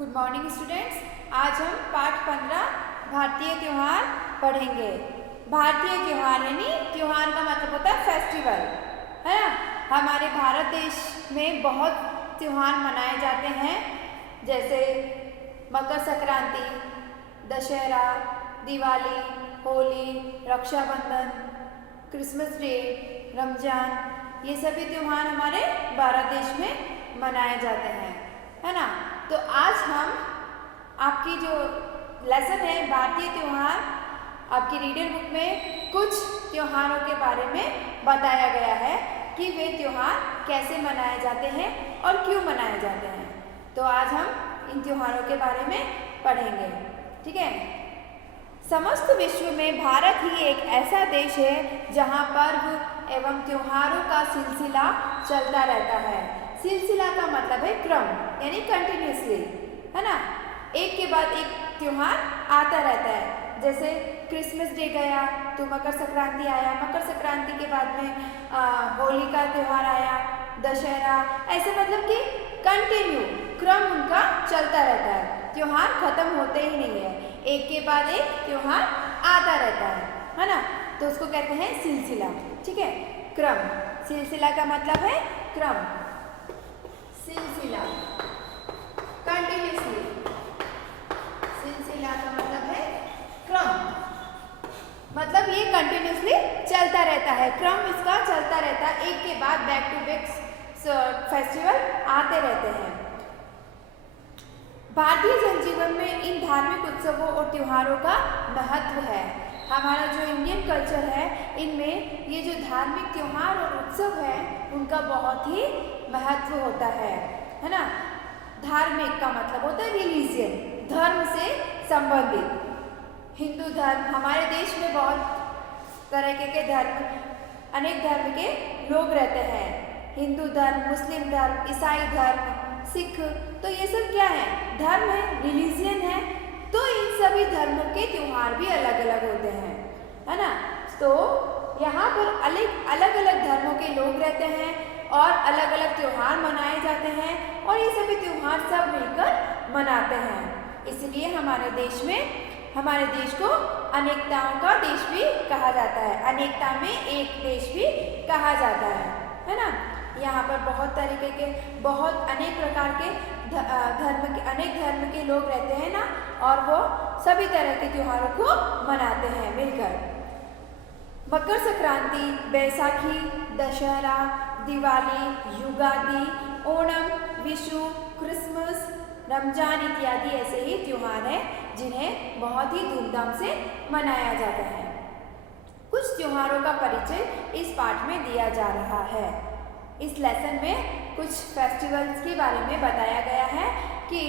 Good morning students. आज हम पाठ 15 भारतीय त्यौहार पढ़ेंगे। भारतीय त्यौहार यानी त्यौहार का मतलब होता है फेस्टिवल, है ना। हमारे भारत देश में बहुत त्यौहार मनाए जाते हैं, जैसे मकर संक्रांति, दशहरा, दिवाली, होली, रक्षाबंधन, क्रिसमस डे, रमजान, ये सभी त्यौहार हमारे भारत देश में मनाए जाते हैं, है ना। तो आज हम आपकी जो लेसन है भारतीय त्यौहार, आपकी रीडर बुक में कुछ त्योहारों के बारे में बताया गया है कि वे त्यौहार कैसे मनाए जाते हैं और क्यों मनाए जाते हैं। तो आज हम इन त्योहारों के बारे में पढ़ेंगे, ठीक है। समस्त विश्व में भारत ही एक ऐसा देश है जहां पर्व एवं त्योहारों का सिलसिला चलता रहता है। सिलसिला का मतलब है क्रम, यानी कंटिन्यूसली, है ना। एक के बाद एक त्योहार आता रहता है। जैसे क्रिसमस डे गया तो मकर संक्रांति आया, मकर संक्रांति के बाद में होली का त्यौहार आया, दशहरा, ऐसे मतलब कि कंटिन्यू क्रम उनका चलता रहता है। त्योहार खत्म होते ही नहीं है, एक के बाद एक त्योहार आता रहता है ना। तो उसको कहते हैं सिलसिला, ठीक है। क्रम, सिलसिला का मतलब है क्रम, सिलसिला कंटिन्यूसली, सिलसिला का मतलब है क्रम, मतलब ये कंटिन्यूसली चलता रहता है, क्रम इसका चलता रहता है, एक के बाद बैक टू बैक फेस्टिवल आते रहते हैं। भारतीय जनजीवन में इन धार्मिक उत्सवों और त्योहारों का महत्व है। हमारा जो इंडियन कल्चर है, इनमें ये जो धार्मिक त्योहार और उत्सव है उनका बहुत ही महत्व होता है ना। धार्मिक का मतलब होता है रिलीजियन, धर्म से संबंधित। हिंदू धर्म, हमारे देश में बहुत तरह के धर्म, अनेक धर्म के लोग रहते हैं। हिंदू धर्म, मुस्लिम धर्म, ईसाई धर्म, सिख, तो ये सब क्या है? धर्म है, रिलीजियन है। तो इन सभी धर्मों के त्योहार भी अलग अलग होते हैं, है ना। तो यहाँ पर अलग अलग धर्मों के लोग रहते हैं और अलग अलग त्योहार मनाए जाते हैं, और ये सभी त्योहार सब मिलकर मनाते हैं। इसलिए हमारे देश को अनेकताओं का देश भी कहा जाता है, अनेकता में एक देश भी कहा जाता है ना। यहाँ पर बहुत तरीके के, बहुत अनेक प्रकार के अनेक धर्म के लोग रहते हैं ना, और वो सभी तरह के त्योहारों को मनाते हैं मिलकर। मकर संक्रांति, बैसाखी, दशहरा, दिवाली, युगादि, ओणम, विशु, क्रिसमस, रमजान इत्यादि ऐसे ही त्योहार हैं जिन्हें बहुत ही धूमधाम से मनाया जाता है। कुछ त्योहारों का परिचय इस पाठ में दिया जा रहा है। इस लेसन में कुछ फेस्टिवल्स के बारे में बताया गया है कि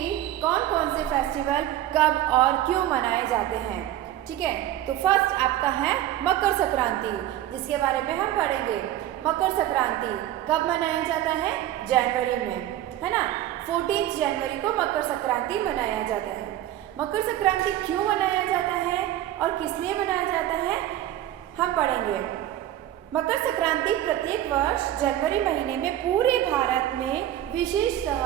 कौन कौन से फेस्टिवल कब और क्यों मनाए जाते हैं, ठीक है। तो फर्स्ट आपका है मकर संक्रांति, जिसके बारे में हम पढ़ेंगे। मकर संक्रांति कब मनाया जाता है? जनवरी में, है ना। 14 जनवरी को मकर संक्रांति मनाया जाता है। मकर संक्रांति क्यों मनाया जाता है और किस लिए मनाया जाता है, हम पढ़ेंगे। मकर संक्रांति प्रत्येक वर्ष जनवरी महीने में पूरे भारत में, विशेषतः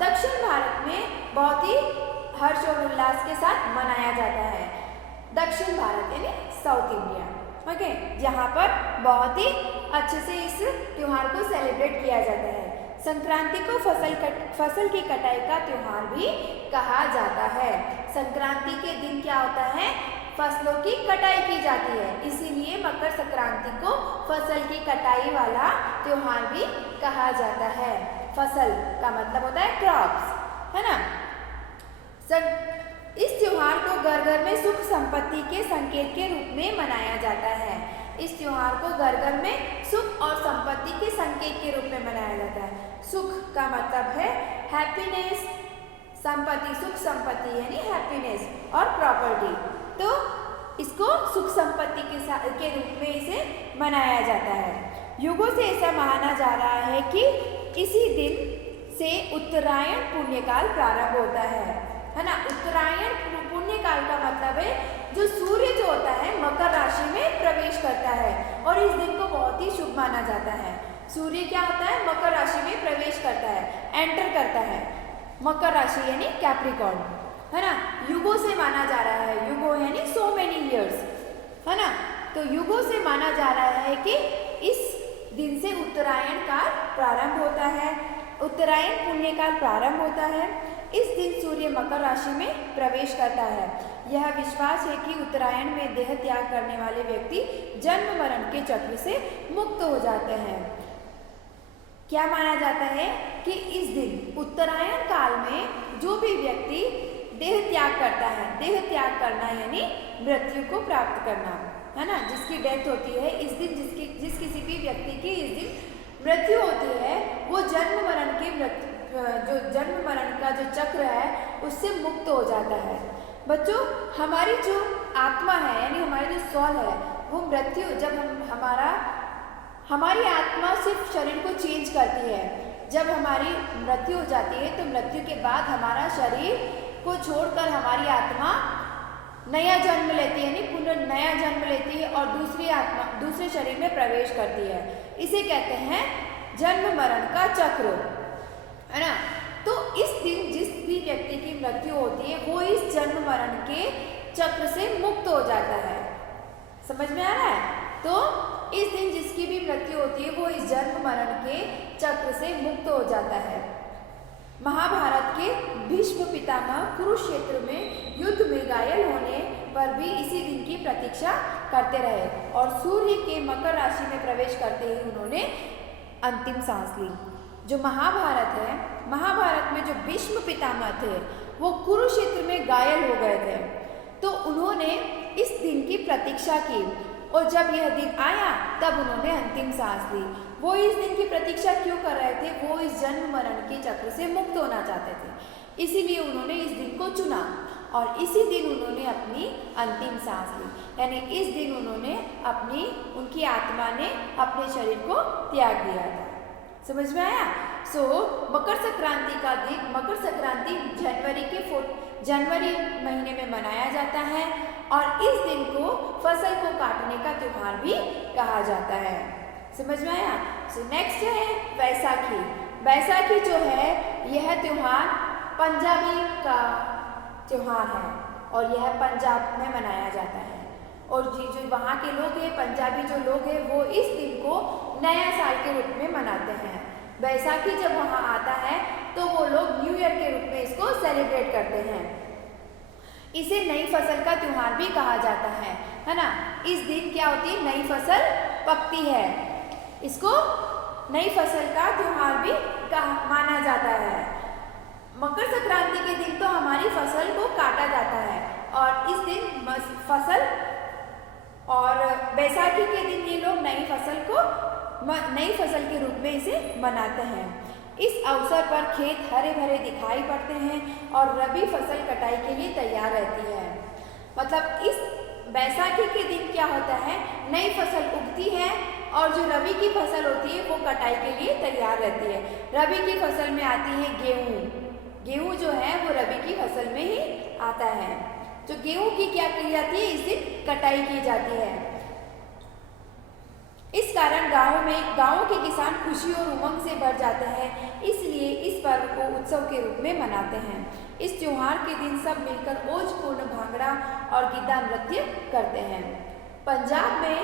दक्षिण भारत में बहुत ही हर्ष और उल्लास के साथ मनाया जाता है। दक्षिण भारत यानी साउथ इंडिया, ओके, जहाँ पर बहुत ही अच्छे से इस त्योहार को सेलिब्रेट किया जाता है। संक्रांति को फसल की कटाई का त्योहार भी कहा जाता है। संक्रांति के दिन क्या होता है? फसलों की कटाई की जाती है, इसीलिए मकर संक्रांति को फसल की कटाई वाला त्योहार भी कहा जाता है। फसल का मतलब होता है क्रॉप्स, है ना। इस त्योहार को घर घर में सुख संपत्ति के संकेत के रूप में मनाया जाता है। इस त्योहार को घर घर में सुख और संपत्ति के संकेत के रूप में मनाया जाता है। सुख का मतलब है हैप्पीनेस, संपत्ति, सुख संपत्ति यानी हैप्पीनेस और प्रॉपर्टी, तो इसको सुख संपत्ति के रूप में इसे मनाया जाता है। युगों से ऐसा माना जा रहा है कि इसी दिन से उत्तरायण पुण्यकाल प्रारंभ होता है ना। उत्तरायण पुण्यकाल का मतलब है जो सूर्य जो होता है मकर राशि में प्रवेश करता है, और इस दिन को बहुत ही शुभ माना जाता है। सूर्य क्या होता है? मकर राशि में प्रवेश करता है, एंटर करता है, मकर राशि यानी कैप्रिकॉर्न, है ना। युगों से माना जा रहा है, युगों यानी सो मेनी ईयर्स, है ना। तो युगों से माना जा रहा है कि इस दिन से उत्तरायण काल प्रारंभ होता है, उत्तरायण पुण्य काल प्रारंभ होता है। इस दिन सूर्य मकर राशि में प्रवेश करता है। यह विश्वास है कि उत्तरायण में देह त्याग करने वाले व्यक्ति जन्म मरण के चक्र से मुक्त हो जाते हैं। क्या माना जाता है कि इस दिन उत्तरायण काल में जो भी व्यक्ति देह त्याग करता है, देह त्याग करना यानी मृत्यु को प्राप्त करना, है ना, जिसकी डेथ होती है इस दिन, जिस किसी भी व्यक्ति की इस दिन मृत्यु होती है, वो जन्म मरण के जो जन्म मरण का जो चक्र है उससे मुक्त हो जाता है। बच्चों, हमारी जो आत्मा है यानी हमारी जो सोल है वो मृत्यु जब हमारी आत्मा सिर्फ शरीर को चेंज करती है। जब हमारी मृत्यु हो जाती है तो मृत्यु के बाद हमारा शरीर को छोड़कर हमारी आत्मा नया जन्म लेती है, यानी पुनः नया जन्म लेती है और दूसरे शरीर में प्रवेश करती है। इसे कहते हैं जन्म मरण का चक्र, है ना। तो इस दिन जिस भी व्यक्ति की मृत्यु होती है वो इस जन्म मरण के चक्र से मुक्त हो जाता है। समझ में आ रहा है? तो इस दिन जिसकी भी मृत्यु होती है वो इस जन्म मरण के चक्र से मुक्त हो जाता है। महाभारत के भीष्म पितामह कुरुक्षेत्र में युद्ध में घायल होने पर भी इसी दिन की प्रतीक्षा करते रहे और सूर्य के मकर राशि में प्रवेश करते ही उन्होंने अंतिम सांस ली। जो महाभारत है, महाभारत में जो भीष्म पितामह थे वो कुरुक्षेत्र में घायल हो गए थे, तो उन्होंने इस दिन की प्रतीक्षा की और जब यह दिन आया तब उन्होंने अंतिम सांस ली। वो इस दिन की प्रतीक्षा क्यों कर रहे थे? वो इस जन्म मरण के चक्र से मुक्त होना चाहते थे, इसीलिए उन्होंने इस दिन को चुना और इसी दिन उन्होंने अपनी अंतिम सांस ली, यानी इस दिन उनकी आत्मा ने अपने शरीर को त्याग दिया था। समझ में आया? मकर संक्रांति का दिन, मकर संक्रांति जनवरी महीने में मनाया जाता है और इस दिन को फसल को काटने का त्योहार भी कहा जाता है। समझ में आया? नेक्स्ट है बैसाखी। बैसाखी जो है यह त्योहार पंजाबी का त्योहार है और यह पंजाब में मनाया जाता है और जो वहाँ के लोग हैं, पंजाबी जो लोग हैं, वो इस दिन को नया साल के रूप में मनाते हैं। बैसाखी जब वहाँ आता है तो वो लोग न्यू ईयर के रूप में इसको सेलिब्रेट करते हैं। इसे नई फसल का त्योहार भी कहा जाता है ना। इस दिन क्या होती है? नई फसल पकती है, इसको नई फसल का त्योहार भी माना जाता है। मकर संक्रांति के दिन तो हमारी फसल को काटा जाता है और इस दिन फसल, और बैसाखी के दिन ये लोग नई फसल के रूप में इसे मनाते हैं। इस अवसर पर खेत हरे भरे दिखाई पड़ते हैं और रबी फसल कटाई के लिए तैयार रहती है। मतलब इस बैसाखी के दिन क्या होता है? नई फसल उगती है और जो रबी की फसल होती है वो कटाई के लिए तैयार रहती है। रबी की फसल में आती है गेहूँ। गेहूँ जो है वो रबी की फसल में ही आता है। तो गेहूँ की क्या की जाती है? इस दिन कटाई की जाती है। इस कारण गाँवों के किसान खुशी और उमंग से भर जाते हैं, इसलिए इस पर्व को उत्सव के रूप में मनाते हैं। इस त्योहार के दिन सब मिलकर ओजपूर्ण भांगड़ा और गिद्धा नृत्य करते हैं। पंजाब में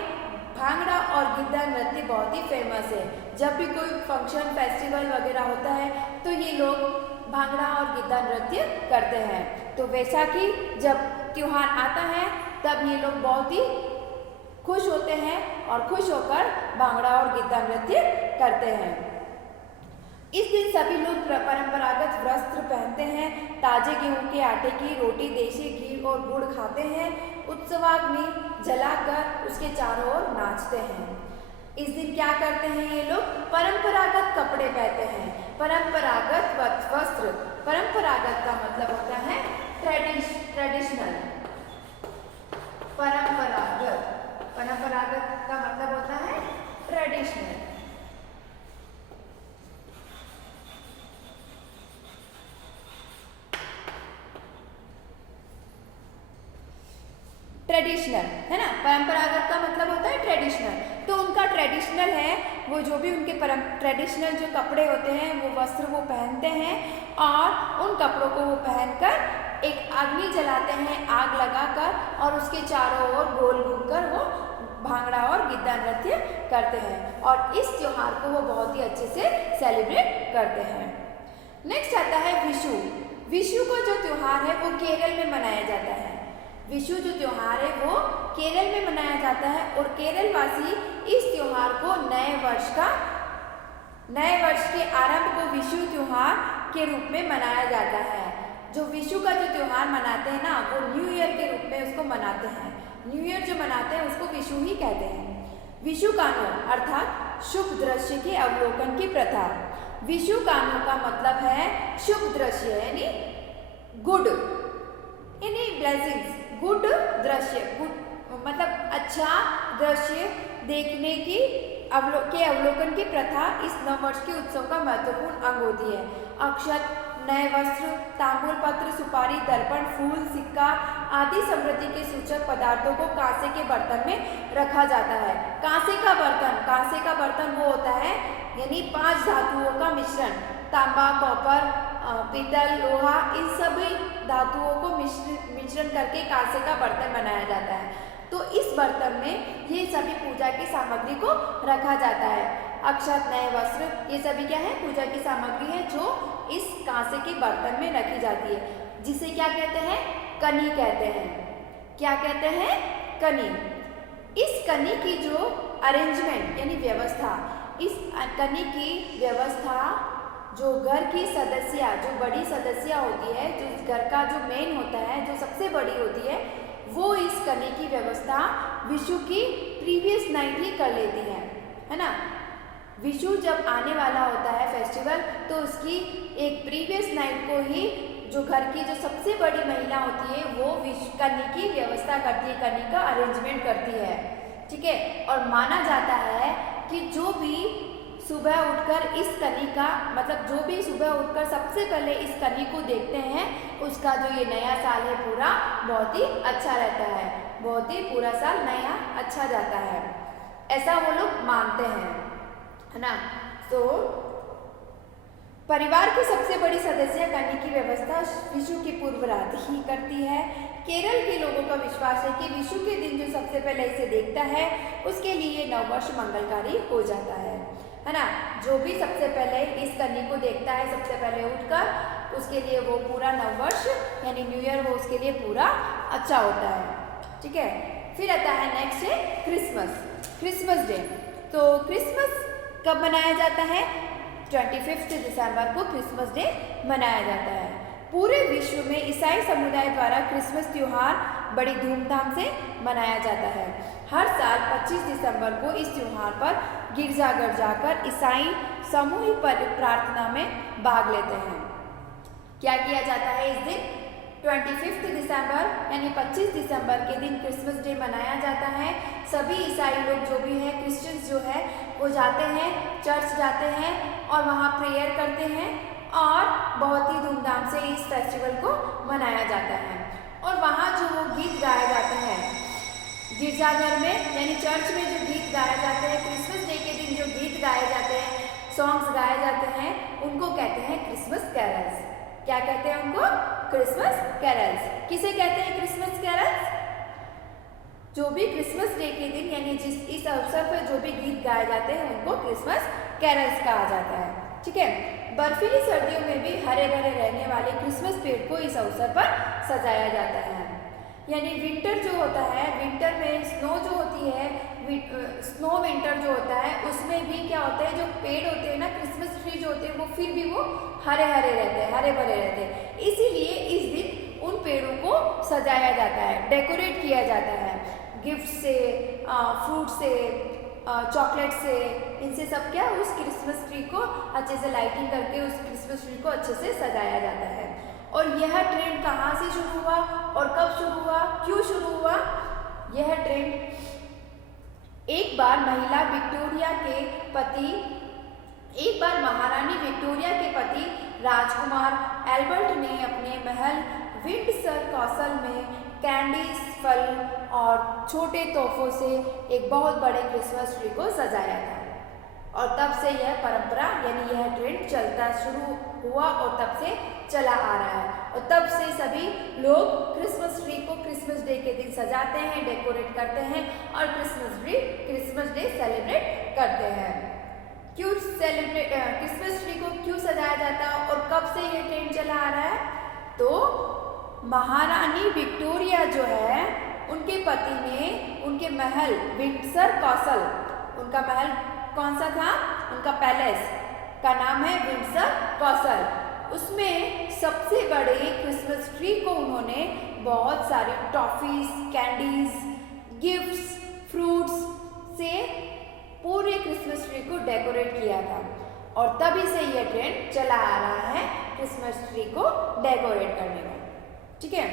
भांगड़ा और गिद्धा नृत्य बहुत ही फेमस है। जब भी कोई फंक्शन, फेस्टिवल वगैरह होता है तो ये लोग भांगड़ा और गिद्धा नृत्य करते हैं। तो बैसाखी जब त्योहार आता है तब ये लोग बहुत ही खुश होते हैं और खुश होकर भांगड़ा और गिद्धा नृत्य करते हैं। इस दिन सभी लोग परंपरागत वस्त्र पहनते हैं, ताजे गेहूं के आटे की रोटी, देसी घी और गुड़ खाते हैं, उत्सवाग्नि जलाकर उसके चारों ओर नाचते हैं। इस दिन क्या करते हैं ये लोग? परंपरागत कपड़े पहनते हैं। परंपरागत वस्त्र, परंपरागत का मतलब होता है ट्रेडिशनल। परंपरागत का मतलब होता है ट्रेडिशनल। ट्रेडिशनल, है ना। परंपरागत का मतलब होता है ट्रेडिशनल, तो उनका ट्रेडिशनल है वो जो भी उनके ट्रेडिशनल जो कपड़े होते हैं वो वस्त्र वो पहनते हैं और उन कपड़ों को वो पहनकर एक अग्नि जलाते हैं आग लगाकर और उसके चारों ओर गोल घूमकर वो भांगड़ा और गिद्दा नृत्य करते हैं और इस त्योहार को वो बहुत ही अच्छे से सेलिब्रेट करते हैं। नेक्स्ट आता है विशु। विशु का जो त्योहार है वो केरल में मनाया जाता है। विशु जो त्योहार है वो केरल में मनाया जाता है और केरल वासी इस त्योहार को नए वर्ष के आरंभ को विशु त्योहार के रूप में मनाया जाता है। जो विशु का जो त्योहार मनाते हैं ना वो न्यू ईयर के रूप में उसको मनाते हैं। न्यू ईयर जो मनाते हैं उसको विशु ही कहते हैं। विशु कानो अर्थात शुभ दृश्य के अवलोकन की प्रथा। विशु कानो का मतलब है शुभ दृश्य यानी गुड यानी ब्लेसिंग्स, गुड दृश्य, गुड मतलब अच्छा दृश्य देखने की अवलोकन की प्रथा इस नववर्ष के उत्सव का महत्वपूर्ण अंग होती है। अक्षत, नए वस्त्र, तांबूल पत्र, सुपारी, दर्पण, फूल, सिक्का आदि समृद्धि के सूचक पदार्थों को कांसे के बर्तन में रखा जाता है। कांसे का बर्तन वो होता है यानी 5 धातुओं का मिश्रण, तांबा, कॉपर, पीतल, लोहा, इन सभी धातुओं को मिश्रण करके कांसे का बर्तन बनाया जाता है। तो इस बर्तन में ये सभी पूजा की सामग्री को रखा जाता है। अक्षत, नए वस्त्र, ये सभी क्या है पूजा की सामग्री है जो इस कांसे के बर्तन में रखी जाती है, जिसे क्या कहते हैं कनी कहते हैं। क्या कहते हैं कनी। इस कनी की जो अरेंजमेंट यानी व्यवस्था, इस कनी की व्यवस्था जो घर की सदस्य, जो बड़ी सदस्य होती है, जो घर का जो मेन होता है, जो सबसे बड़ी होती है, वो इस कनी की व्यवस्था विशु की प्रीवियस नाइट ही कर लेती है ना। विशु जब आने वाला होता है फेस्टिवल तो उसकी एक प्रीवियस नाइट को ही जो घर की जो सबसे बड़ी महिला होती है वो कनी की व्यवस्था करती है, कनी का अरेंजमेंट करती है, ठीक है। और माना जाता है कि जो भी सुबह उठकर इस कनी का मतलब जो भी सुबह उठकर सबसे पहले इस कनी को देखते हैं उसका जो ये नया साल है पूरा बहुत ही अच्छा रहता है, बहुत ही पूरा साल नया अच्छा जाता है, ऐसा वो लोग मानते हैं, है ना। तो परिवार की सबसे बड़ी सदस्य कनी की व्यवस्था विशु की पूर्व रात ही करती है। केरल के लोगों का विश्वास है कि विशु के दिन जो सबसे पहले इसे देखता है उसके लिए नववर्ष मंगलकारी हो जाता है ना। जो भी सबसे पहले इस कनी को देखता है सबसे पहले उठकर उसके लिए वो पूरा नववर्ष यानी न्यू ईयर वो उसके लिए पूरा अच्छा होता है, ठीक है। फिर आता है नेक्स्ट है क्रिसमस डे। तो क्रिसमस कब मनाया जाता है 25 दिसंबर को क्रिसमस डे मनाया जाता है। पूरे विश्व में ईसाई समुदाय द्वारा क्रिसमस त्योहार बड़ी धूमधाम से मनाया जाता है। हर साल 25 दिसंबर को इस त्योहार पर गिरजाघर जाकर ईसाई सामूहिक प्रार्थना में भाग लेते हैं। क्या किया जाता है इस दिन 25 दिसंबर यानी 25 दिसंबर के दिन क्रिसमस डे मनाया जाता है। सभी ईसाई लोग जो भी हैं क्रिश्चियंस जो है वो जाते हैं, चर्च जाते हैं और वहाँ प्रेयर करते हैं और बहुत ही धूमधाम से इस फेस्टिवल को मनाया जाता है। और वहाँ जो वो गीत गाए जाते हैं गिरजाघर में यानी चर्च में जो गीत गाए जाते हैं क्रिसमस डे के दिन जो गीत गाए जाते हैं, सॉन्ग्स गाए जाते हैं, उनको कहते हैं क्रिसमस कैरल्स। क्या कहते हैं उनको क्रिसमस कैरल्स। किसे कहते हैं क्रिसमस कैरल्स? जो भी क्रिसमस डे के दिन यानी इस अवसर पर जो भी गीत गाए जाते हैं उनको क्रिसमस कैरल्स कहा जाता है, ठीक है। बर्फीली सर्दियों में भी हरे भरे रहने वाले क्रिसमस पेड़ को इस अवसर पर सजाया जाता है। यानी विंटर जो होता है, विंटर में स्नो जो होती है, स्नो विंटर जो होता है उसमें भी क्या होता है जो पेड़ होते हैं ना क्रिसमस ट्री जो होते हैं वो फिर भी वो हरे हरे रहते हैं, हरे भरे रहते हैं। इसीलिए इस दिन उन पेड़ों को सजाया जाता है, डेकोरेट किया जाता है गिफ्ट से, फ्रूट से, चॉकलेट से, इनसे सब क्या उस क्रिसमस ट्री को अच्छे से लाइटिंग करके उस क्रिसमस ट्री को अच्छे से सजाया जाता है। और यह ट्रेंड कहाँ से शुरू हुआ और कब शुरू हुआ, क्यों शुरू हुआ? यह ट्रेंड एक बार महारानी विक्टोरिया के पति राजकुमार एल्बर्ट ने अपने महल विंडसर कासल में कैंडीज, फल और छोटे तोहफों से एक बहुत बड़े क्रिसमस ट्री को सजाया था। और तब से यह परंपरा यानी यह ट्रेंड चलता शुरू हुआ और तब से चला आ रहा है। और तब से सभी लोग क्रिसमस ट्री को क्रिसमस डे के दिन सजाते हैं, डेकोरेट करते हैं और क्रिसमस डे सेलिब्रेट करते हैं। क्यों क्रिसमस ट्री को क्यों सजाया जाता है और कब से ये ट्रेंड चला आ रहा है? तो महारानी विक्टोरिया जो है उनके पति ने उनके महल विंडसर कासल, उनका महल कौन सा था? उनका पैलेस का नाम है विंडसर कासल। उसमें सबसे बड़े क्रिसमस ट्री को उन्होंने बहुत सारी टॉफीज, कैंडीज, गिफ्ट्स, फ्रूट्स से पूरे क्रिसमस ट्री को डेकोरेट किया था। और तभी से यह ट्रेंड चला आ रहा है क्रिसमस ट्री को डेकोरेट करने का। ठीक है,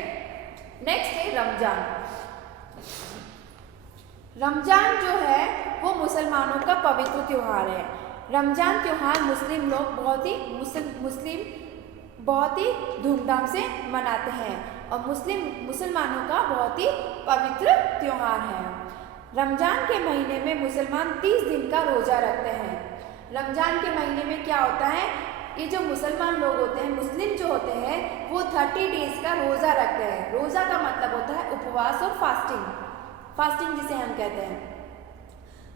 नेक्स्ट है रमजान। रमजान जो है वो मुसलमानों का पवित्र त्योहार है। रमजान त्योहार मुस्लिम लोग बहुत ही धूमधाम से मनाते हैं और मुसलमानों का बहुत ही पवित्र त्योहार है। रमजान के महीने में मुसलमान 30 दिन का रोजा रखते हैं। रमजान के महीने में क्या होता है, ये जो मुसलमान लोग होते हैं, मुस्लिम जो होते हैं, वो 30 डेज का रोजा रखते हैं। रोजा का मतलब होता है उपवास और फास्टिंग जिसे हम कहते हैं।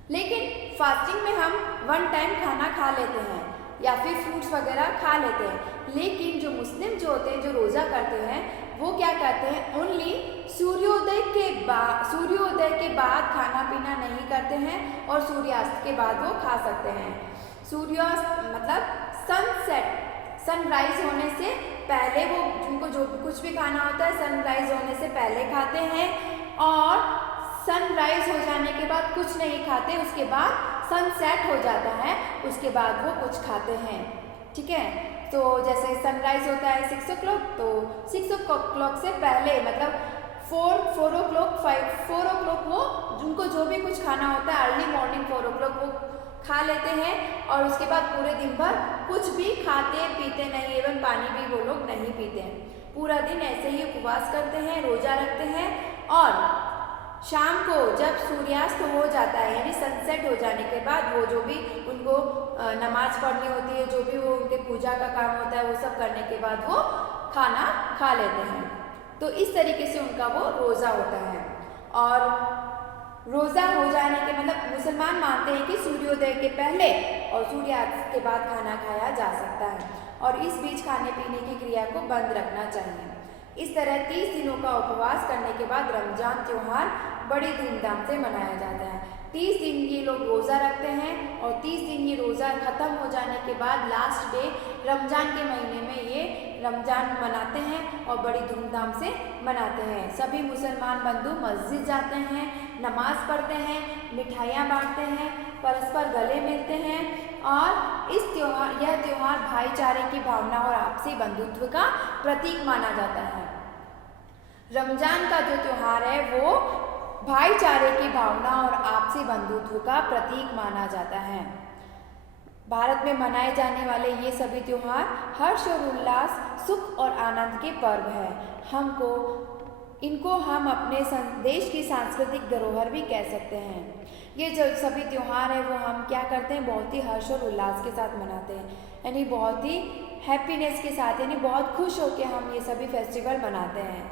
लेकिन फास्टिंग में हम 1 टाइम खाना खा लेते हैं या फिर फ्रूट्स वगैरह खा लेते हैं। लेकिन जो मुस्लिम जो होते हैं, जो रोज़ा करते हैं, वो क्या करते हैं, ओनली सूर्योदय के बाद खाना पीना नहीं करते हैं और सूर्यास्त के बाद वो खा सकते हैं। सूर्यास्त मतलब सनराइज होने से पहले वो उनको जो कुछ भी खाना होता है सनराइज होने से पहले खाते हैं और सनराइज हो जाने के बाद कुछ नहीं खाते। उसके बाद सनसेट हो जाता है, उसके बाद वो कुछ खाते हैं। ठीक है, तो जैसे सनराइज होता है 6 o'clock, तो 6 o'clock से पहले मतलब 4 o'clock वो उनको जो भी कुछ खाना होता है अर्ली मॉर्निंग 4 o'clock वो खा लेते हैं और उसके बाद पूरे दिन भर कुछ भी खाते पीते नहीं, एवं पानी भी वो लोग नहीं पीते हैं। पूरा दिन ऐसे ही उपवास करते हैं, रोजा रखते हैं और शाम को जब सूर्यास्त हो जाता है यानी सनसेट हो जाने के बाद वो जो भी उनको नमाज पढ़नी होती है, जो भी वो उनके पूजा का काम होता है, वो सब करने के बाद वो खाना खा लेते हैं। तो इस तरीके से उनका वो रोज़ा होता है। और रोज़ा हो जाने के मतलब मुसलमान मानते हैं कि सूर्योदय के पहले और सूर्यास्त के बाद खाना खाया जा सकता है और इस बीच खाने पीने की क्रिया को बंद रखना चाहिए। इस तरह 30 दिनों का उपवास करने के बाद रमजान त्यौहार बड़ी धूमधाम से मनाया जाता है। 30 दिन ये लोग रोज़ा रखते हैं और 30 दिन ये रोज़ा ख़त्म हो जाने के बाद लास्ट डे रमजान के महीने में ये रमजान मनाते हैं और बड़ी धूमधाम से मनाते हैं। सभी मुसलमान बंधु मस्जिद जाते हैं, नमाज पढ़ते हैं, मिठाइयाँ बांटते हैं, परस्पर गले मिलते हैं और यह त्यौहार भाईचारे की भावना और आपसी बंधुत्व का प्रतीक माना जाता है। रमजान का जो त्यौहार है वो भाईचारे की भावना और आपसी बंधुत्व का प्रतीक माना जाता है। भारत में मनाए जाने वाले ये सभी त्यौहार हर्ष और उल्लास, सुख और आनंद के पर्व है। इनको हम अपने देश की सांस्कृतिक धरोहर भी कह सकते हैं। ये जो सभी त्यौहार है वो हम क्या करते हैं, बहुत ही हर्ष और उल्लास के साथ मनाते हैं, यानी बहुत ही हैप्पीनेस के साथ, यानी बहुत खुश होकर हम ये सभी फेस्टिवल मनाते हैं।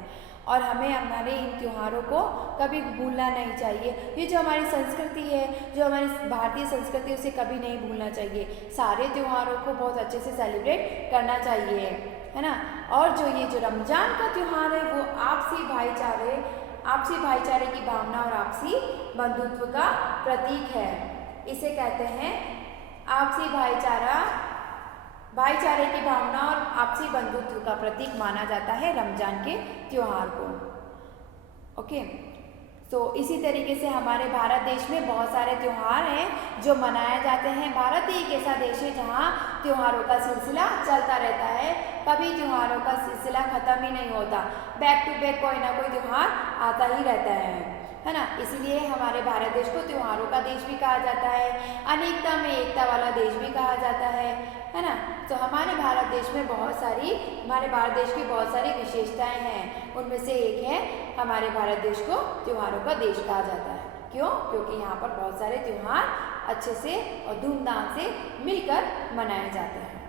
और हमें हमारे इन त्योहारों को कभी भूलना नहीं चाहिए। ये जो हमारी संस्कृति है, जो हमारी भारतीय संस्कृति, उसे कभी नहीं भूलना चाहिए। सारे त्योहारों को बहुत अच्छे से सेलिब्रेट करना चाहिए, है ना। और ये जो रमजान का त्यौहार है वो आपसी भाईचारे की भावना और आपसी बंधुत्व का प्रतीक है। इसे कहते हैं आपसी भाईचारे की भावना और आपसी बंधुत्व का प्रतीक माना जाता है रमजान के त्यौहार को। ओके, तो इसी तरीके से हमारे भारत देश में बहुत सारे त्यौहार हैं जो मनाए जाते हैं। भारत ही एक ऐसा देश है जहाँ त्योहारों का सिलसिला चलता रहता है, कभी त्योहारों का सिलसिला ख़त्म ही नहीं होता। बैक टू बैक कोई ना कोई त्यौहार आता ही रहता है। है ना। इसीलिए हमारे भारत देश को त्योहारों का देश भी कहा जाता है, अनेकता में एकता वाला देश भी कहा जाता है ना। तो हमारे भारत देश में हमारे भारत देश की बहुत सारी विशेषताएं हैं। उनमें से एक है हमारे भारत देश को त्योहारों का देश कहा जाता है। क्यों? क्योंकि यहाँ पर बहुत सारे त्योहार अच्छे से और धूमधाम से मिलकर मनाए जाते हैं।